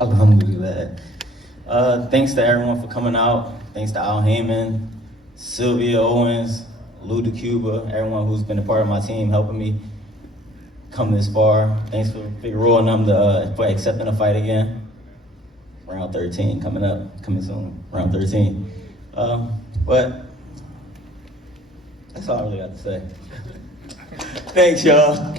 Alhamdulillah. Thanks to everyone for coming out. Thanks to Al Heyman, Sylvia Owens, Lou DeCuba, everyone who's been a part of my team, helping me come this far. Thanks for Figueroa and them for accepting the fight again. Round 13 coming soon, round 13. But that's all I really got to say. Thanks, y'all.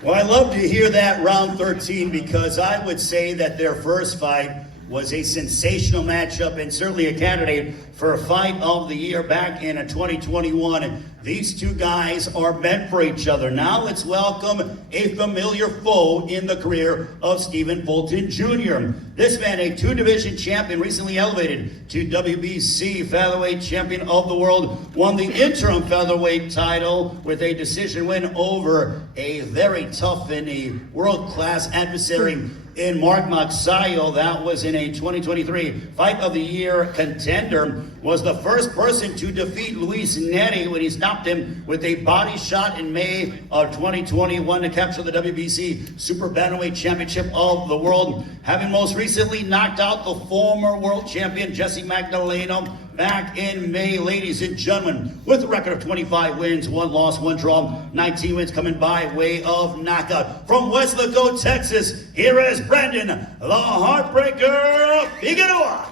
Well, I love to hear that round 13 because I would say that their first fight was a sensational matchup and certainly a candidate for a fight of the year back in 2021. These two guys are meant for each other. Now let's welcome a familiar foe in the career of Stephen Fulton Jr. This man, a two-division champion, recently elevated to WBC featherweight champion of the world, won the interim featherweight title with a decision win over a very tough and a world-class adversary in Mark Magsayo. That was in a 2023 Fight of the Year contender. Was the first person to defeat Luis Neri when he stopped him with a body shot in May of 2021 to capture the WBC Super Bantamweight Championship of the world, having most recently knocked out the former world champion Jesse Magdaleno back in May. Ladies and gentlemen, with a record of 25 wins, 1 loss, 1 draw, 19 wins coming by way of knockout. From Weslaco, Texas, here is Brandon, the Heartbreaker Figueroa.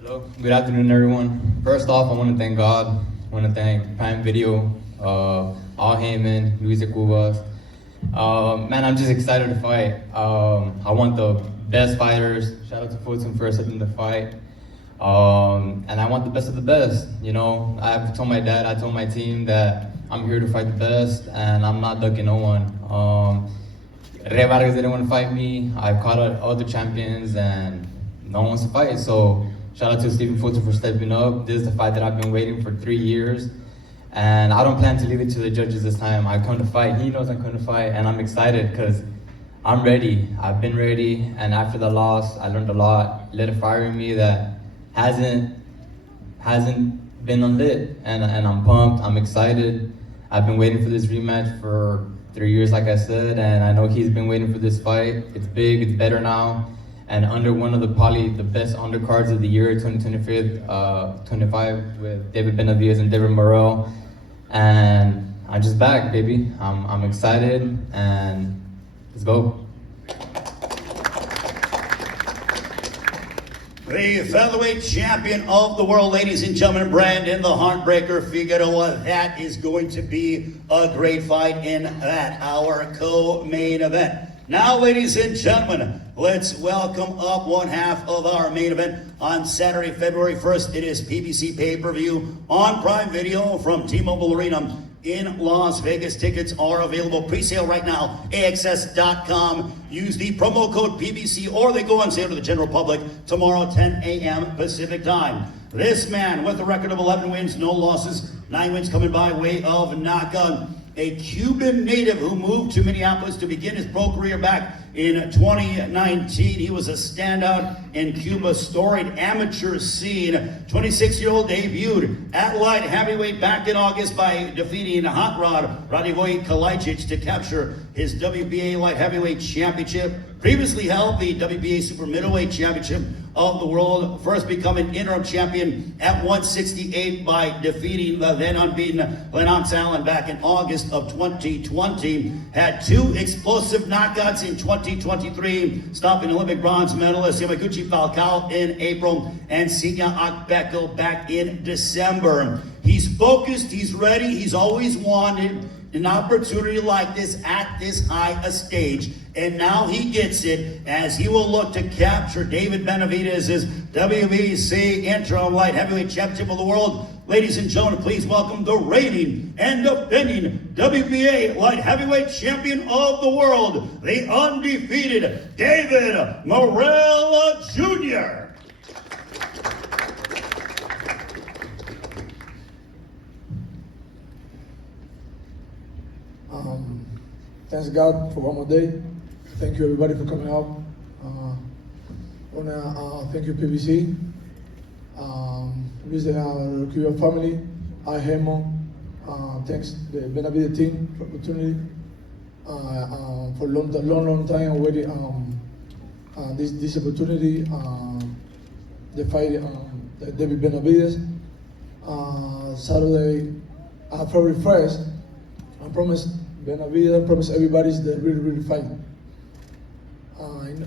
Hello, good afternoon, everyone. First off, I want to thank God. I want to thank Prime Video, Al Heyman, Luis Cubas. Man, I'm just excited to fight. I want the best fighters. Shout out to Fulton for accepting the fight. And I want the best of the best. You know, I've told my dad, I told my team that I'm here to fight the best, and I'm not ducking no one. Rey Vargas didn't want to fight me. I've caught out other champions, and no one wants to fight. So shout out to Stephen Fulton for stepping up. This is the fight that I've been waiting for 3 years. And I don't plan to leave it to the judges this time. I come to fight. He knows I'm coming to fight, and I'm excited because I'm ready. I've been ready, and after the loss, I learned a lot. Lit a fire in me that hasn't been unlit, and I'm pumped. I'm excited. I've been waiting for this rematch for 3 years, like I said, and I know he's been waiting for this fight. It's big. It's better now. And under one of probably the best undercards of the year, 2025, with David Benavidez and David Morrell. And I'm just back, baby. I'm excited, and let's go. The featherweight champion of the world, ladies and gentlemen, Brandon, the Heartbreaker Figueroa. That is going to be a great fight in that, our co-main event. Now, ladies and gentlemen, let's welcome up one half of our main event on Saturday, February 1st. It is PBC pay-per-view on Prime Video from T-Mobile Arena in Las Vegas. Tickets are available pre-sale right now, AXS.com. Use the promo code PBC, or they go on sale to the general public tomorrow, 10 a.m. Pacific time. This man with a record of 11 wins, no losses, 9 wins coming by way of knockout. A Cuban native who moved to Minneapolis to begin his pro career back in 2019. He was a standout in Cuba's storied amateur scene. 26-year-old debuted at light heavyweight back in August by defeating Hot Rod Radivoje Kalajdzic to capture his WBA light heavyweight championship. Previously held the WBA super middleweight championship of the world, first becoming interim champion at 168 by defeating the then unbeaten Lennox Allen back in August of 2020. Had 2 explosive knockouts in 2023, stopping Olympic bronze medalist Yamaguchi Falcao in April and Senya Akbeko back in December. He's focused, he's ready, he's always wanted an opportunity like this at this high a stage, and now he gets it as he will look to capture David Benavidez's WBC interim light heavyweight championship of the world. Ladies and gentlemen, please welcome the reigning and defending WBA light heavyweight champion of the world, the undefeated David Morrell Jr. Thanks God for one more day. Thank you everybody for coming out. Thank you PBC. Visit our Cuban family, Al Heyman, Thanks the Benavidez team for opportunity. For long time already. This opportunity, the fight, David Benavidez. Saturday, February 1st. I promise Benavidez, I promise everybody the really fight.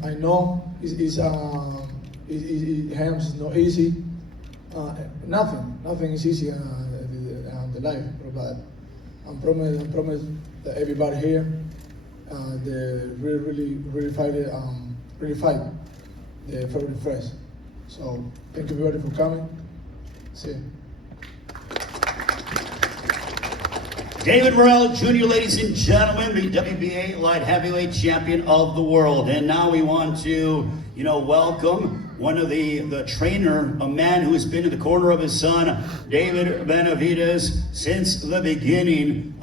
I know it's not easy. Nothing is easy in the life, but I promise that everybody here, they really fight the February 1st. So thank you everybody for coming. See you. David Morrell Jr., ladies and gentlemen, the WBA light heavyweight champion of the world. And now we want to, welcome one of the trainer, a man who has been in the corner of his son, David Benavidez, since the beginning.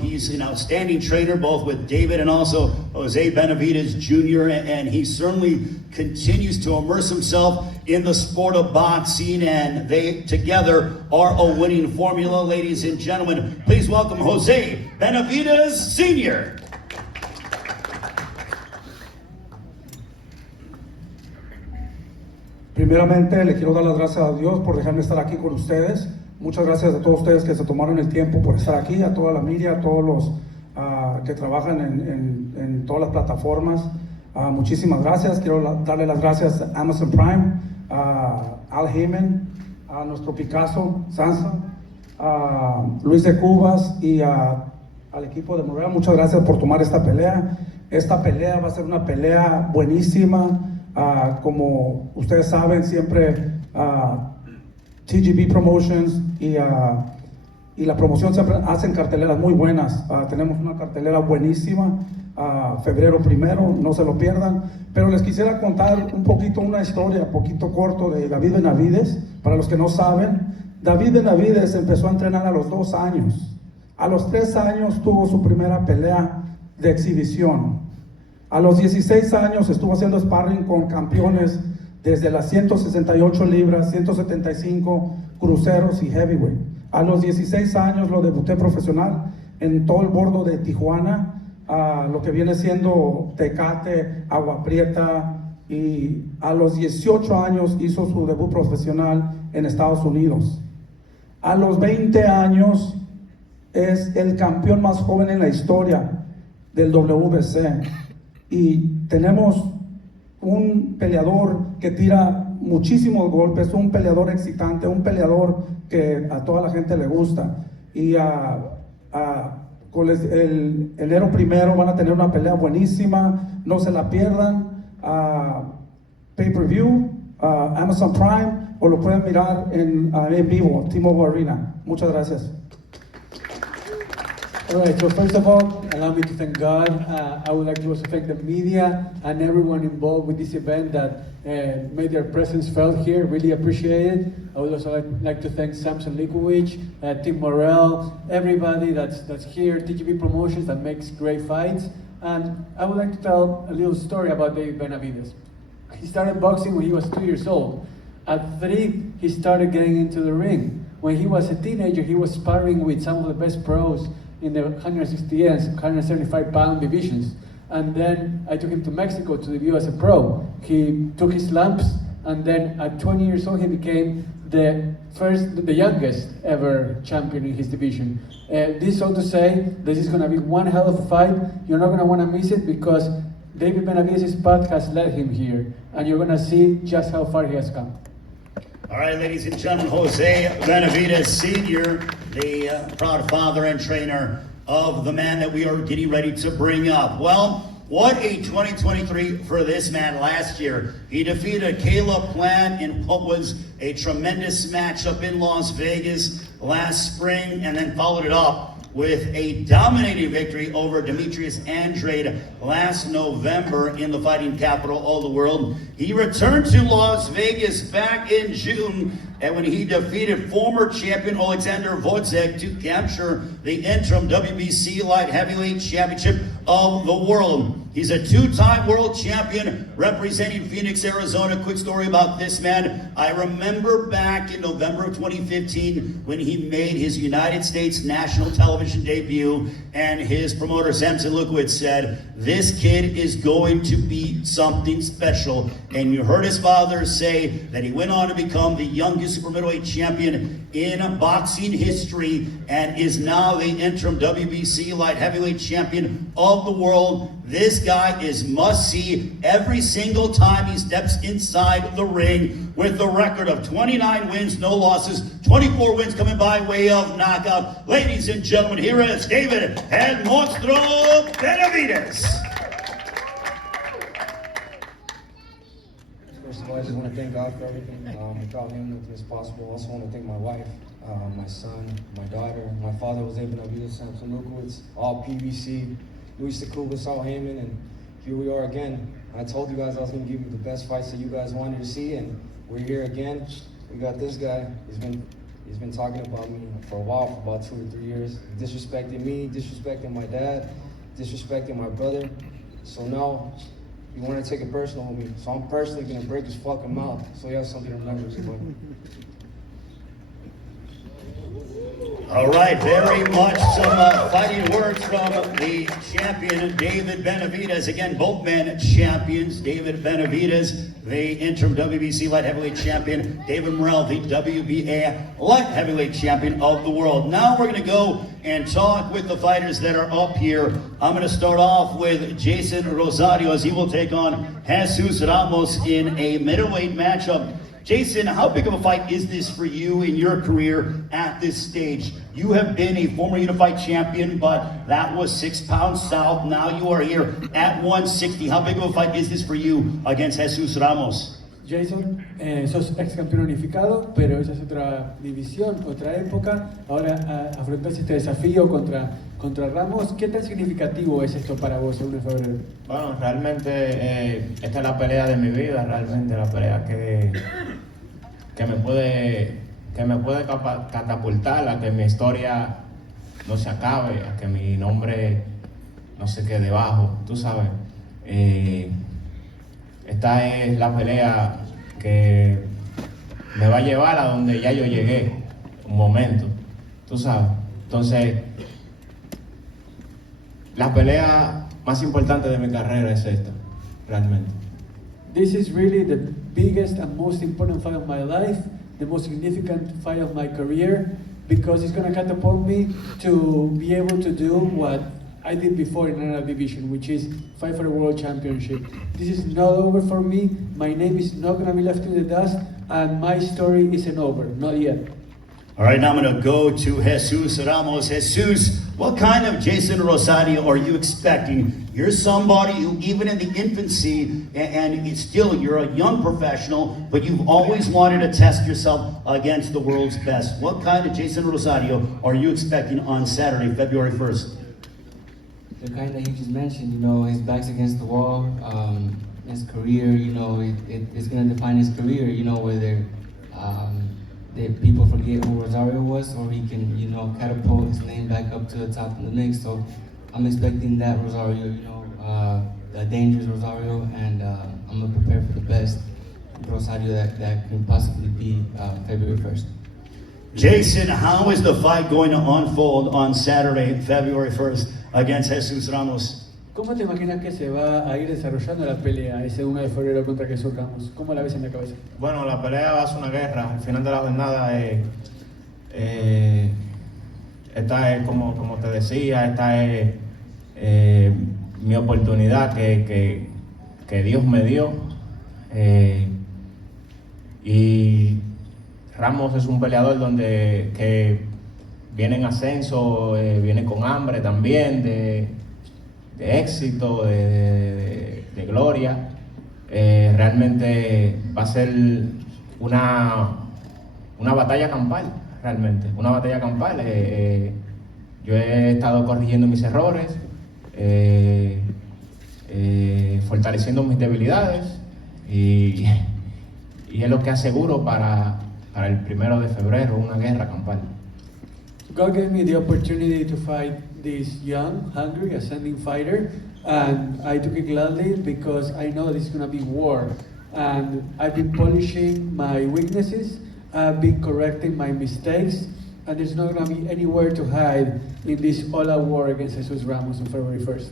He's an outstanding trainer, both with David and also Jose Benavidez Jr., and he certainly continues to immerse himself in the sport of boxing, and they together are a winning formula. Ladies and gentlemen, please welcome Jose Benavidez Sr. Primeramente, le quiero dar las gracias a Dios por dejarme estar aquí con ustedes. Muchas gracias a todos ustedes que se tomaron el tiempo por estar aquí, a toda la media, a todos los que trabajan en todas las plataformas. Muchísimas gracias. Quiero darle las gracias a Amazon Prime, a Al Heyman, a nuestro Picasso, Sansa, a Luis de Cubas y al equipo de Morrell. Muchas gracias por tomar esta pelea. Esta pelea va a ser una pelea buenísima. Como ustedes saben, siempre TGB Promotions y la promoción siempre hacen carteleras muy buenas. Tenemos una cartelera buenísima, febrero 1, no se lo pierdan. Pero les quisiera contar una historia, poquito corto de David Benavidez. Para los que no saben, David Benavidez empezó a entrenar a los 2 años. A los 3 años tuvo su primera pelea de exhibición. A los 16 años estuvo haciendo sparring con campeones desde las 168 libras, 175 cruceros y heavyweight. A los 16 años lo debuté profesional en todo el bordo de Tijuana, lo que viene siendo Tecate, Agua Prieta, y a los 18 años hizo su debut profesional en Estados Unidos. A los 20 años es el campeón más joven en la historia del WBC. Y tenemos un peleador que tira muchísimos golpes, un peleador excitante, un peleador que a toda la gente le gusta. Y con el enero 1 van a tener una pelea buenísima, no se la pierdan. Pay-per-view, Amazon Prime, o lo pueden mirar en vivo, T-Mobile Arena. Muchas gracias. All right, so first of all, allow me to thank God. I would like to also thank the media and everyone involved with this event that made their presence felt here. Really appreciate it. I would also like to thank Samson Likowicz, Tim Morrell, everybody that's here, TGB Promotions that makes great fights. And I would like to tell a little story about David Benavidez. He started boxing when he was 2 years old. At 3, he started getting into the ring. When he was a teenager, he was sparring with some of the best pros in the 168 and 175 pound divisions. And then I took him to Mexico to debut as a pro. He took his lumps, and then at 20 years old, he became the youngest ever champion in his division. This so to say, this is gonna be one hell of a fight. You're not gonna wanna miss it because David Benavidez's path has led him here, and you're gonna see just how far he has come. All right, ladies and gentlemen, Jose Benavidez Sr., the proud father and trainer of the man that we are getting ready to bring up. Well, what a 2023 for this man. Last year, he defeated Caleb Plant in what was a tremendous matchup in Las Vegas last spring, and then followed it up with a dominating victory over Demetrius Andrade last November in the fighting capital of the world. He returned to Las Vegas back in June and when he defeated former champion Alexander Wojcik to capture the interim WBC Light Heavyweight Championship of the world. He's a two-time world champion representing Phoenix, Arizona. Quick story about this man. I remember back in November of 2015 when he made his United States national television debut, and his promoter Samson Lukowitz said, "This kid is going to be something special." And you heard his father say that he went on to become the youngest super middleweight champion in boxing history and is now the interim WBC light heavyweight champion of the world. This guy is must-see every single time he steps inside the ring, with a record of 29 wins, no losses, 24 wins coming by way of knockout. Ladies and gentlemen, here is David El Monstruo Benavidez. First of all, I just want to thank God for everything. Without him, nothing is possible. I also want to thank my wife, my son, my daughter. My father was Benavidez, Samson Lukowitz, all PBC, Luis Cuba, Saul Heyman, and here we are again. I told you guys I was going to give you the best fights that you guys wanted to see, and we're here again. We got this guy. He's been talking about me for a while, for about 2 or 3 years, disrespecting me, disrespecting my dad, disrespecting my brother. So now you want to take it personal with me. So I'm personally going to break his fucking mouth so he has something to remember us about. All right, very much some fighting words from the champion, David Benavidez. Again, both men champions. David Benavidez, the interim WBC light heavyweight champion. David Morrell, the WBA light heavyweight champion of the world. Now we're going to go and talk with the fighters that are up here. I'm going to start off with Jason Rosario, as he will take on Jesus Ramos in a middleweight matchup. Jason, how big of a fight is this for you in your career at this stage? You have been a former unified champion, but that was 6 pounds south. Now you are here at 160. How big of a fight is this for you against Jesus Ramos? Jason, sos ex campeón unificado, pero esa es otra división, otra época. Ahora afrontas este desafío contra Ramos. ¿Qué tan significativo es esto para vos, el 1 de febrero? Bueno, realmente esta es la pelea de mi vida, realmente la pelea que me puede catapultar a que mi historia no se acabe, a que mi nombre no se quede bajo, tú sabes. Esta es la pelea que me va a llevar a donde ya yo llegué, un momento, tú sabes. Entonces, la pelea más importante de mi carrera es esta, realmente. This is really the biggest and most important fight of my life, the most significant fight of my career, because it's going to catapult me to be able to do what I did before in another division, which is fight for the world championship. This is not over for me. My name is not going to be left in the dust, and my story isn't over, not yet. All right, now I'm going to go to Jesus Ramos. Jesus, what kind of Jason Rosario are you expecting? You're somebody who, even in the infancy, and it's still, you're a young professional, but you've always wanted to test yourself against the world's best. What kind of Jason Rosario are you expecting on Saturday, February 1st? The kind that you just mentioned, you know, his back's against the wall, his career, you know, it's going to define his career, you know, whether the people forget who Rosario was, or he can, you know, catapult his name back up to the top of the mix. So I'm expecting that Rosario, you know, a dangerous Rosario, and I'm going to prepare for the best Rosario that can possibly be February 1st. Jason, how is the fight going to unfold on Saturday, February 1st against Jesus Ramos? ¿Cómo te imaginas que se va a ir desarrollando la pelea ese 1 de febrero contra Jesús Ramos? ¿Cómo la ves en la cabeza? Bueno, la pelea va a ser una guerra. Al final de la jornada, esta es, como te decía, esta es mi oportunidad que Dios me dio. Y Ramos es un peleador que viene en ascenso, viene con hambre también de éxito, de gloria. Realmente va a ser una batalla campal, realmente, una batalla campal. Yo he estado corrigiendo mis errores, fortaleciendo mis debilidades, y es lo que aseguro para para el 1 de febrero, una guerra campal. God gave me the opportunity to fight this young, hungry, ascending fighter, and I took it gladly because I know this is going to be war. And I've been polishing my weaknesses, I've been correcting my mistakes, and there's not going to be anywhere to hide in this all-out war against Jesus Ramos on February 1st.